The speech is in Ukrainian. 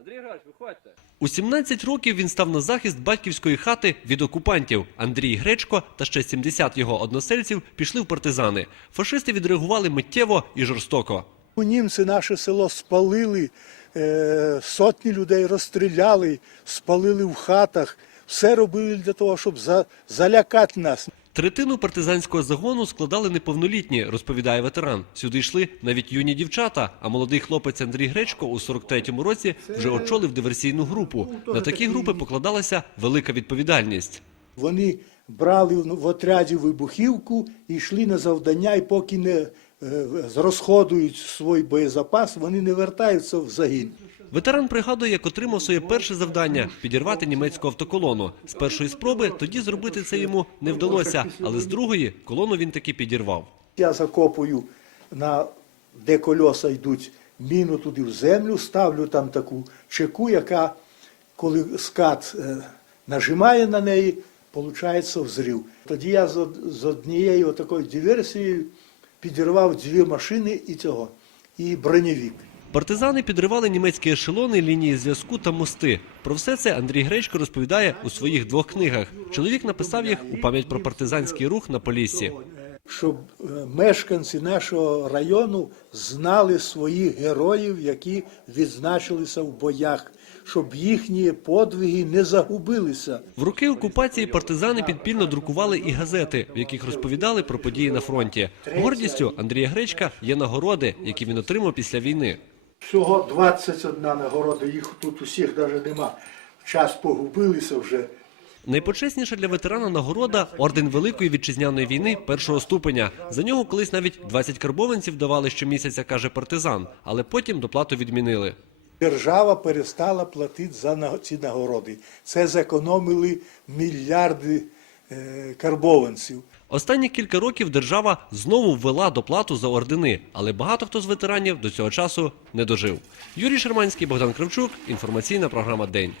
Андрій Грач, виходьте. У 17 років він став на захист батьківської хати від окупантів. Андрій Гречко та ще 70 його односельців пішли в партизани. Фашисти відреагували миттєво і жорстоко. Німці наше село спалили, е, сотні людей розстріляли, спалили в хатах. Все робили для того, щоб залякати нас. Третину партизанського загону складали неповнолітні, розповідає ветеран. Сюди йшли навіть юні дівчата. А молодий хлопець Андрій Гречко у 43-му році вже очолив диверсійну групу. На такі групи покладалася велика відповідальність. Вони брали в отряді вибухівку і йшли на завдання, і поки не е, розходують свій боєзапас, вони не вертаються в загін. Ветеран пригадує, як отримав своє перше завдання підірвати німецьку автоколону. З першої спроби тоді зробити це йому не вдалося, але з другої колону він таки підірвав. Я закопую на де кольоса йдуть міну туди в землю, ставлю там таку чеку, яка, коли скат е, нажимає на неї, виходить взрив. Тоді я з, з однією такою диверсією підірвав дві машини і цього, і броневик. Партизани підривали німецькі ешелони, лінії зв'язку та мости. Про все це Андрій Гречко розповідає у своїх двох книгах. Чоловік написав їх у пам'ять про партизанський рух на Поліссі. щоб е, мешканці нашого району знали своїх героїв, які відзначилися в боях, щоб їхні подвиги не загубилися. В роки окупації партизани підпільно друкували і газети, в яких розповідали про події на фронті. Гордістю Андрія Гречка є нагороди, які він отримав після війни. Всього 21 нагорода, їх тут усіх навіть нема. Час погубилися вже. Найпочесніша для ветерана нагорода орден Великої вітчизняної війни першого ступеня. За нього колись навіть 20 карбованців давали щомісяця, каже партизан, але потім доплату відмінили. Держава перестала платити за ці нагороди. Це зекономили мільярди карбованців. Останні кілька років держава знову ввела доплату за ордени, але багато хто з ветеранів до цього часу не дожив. Юрій Шерманський, Богдан Кравчук. Інформаційна програма День.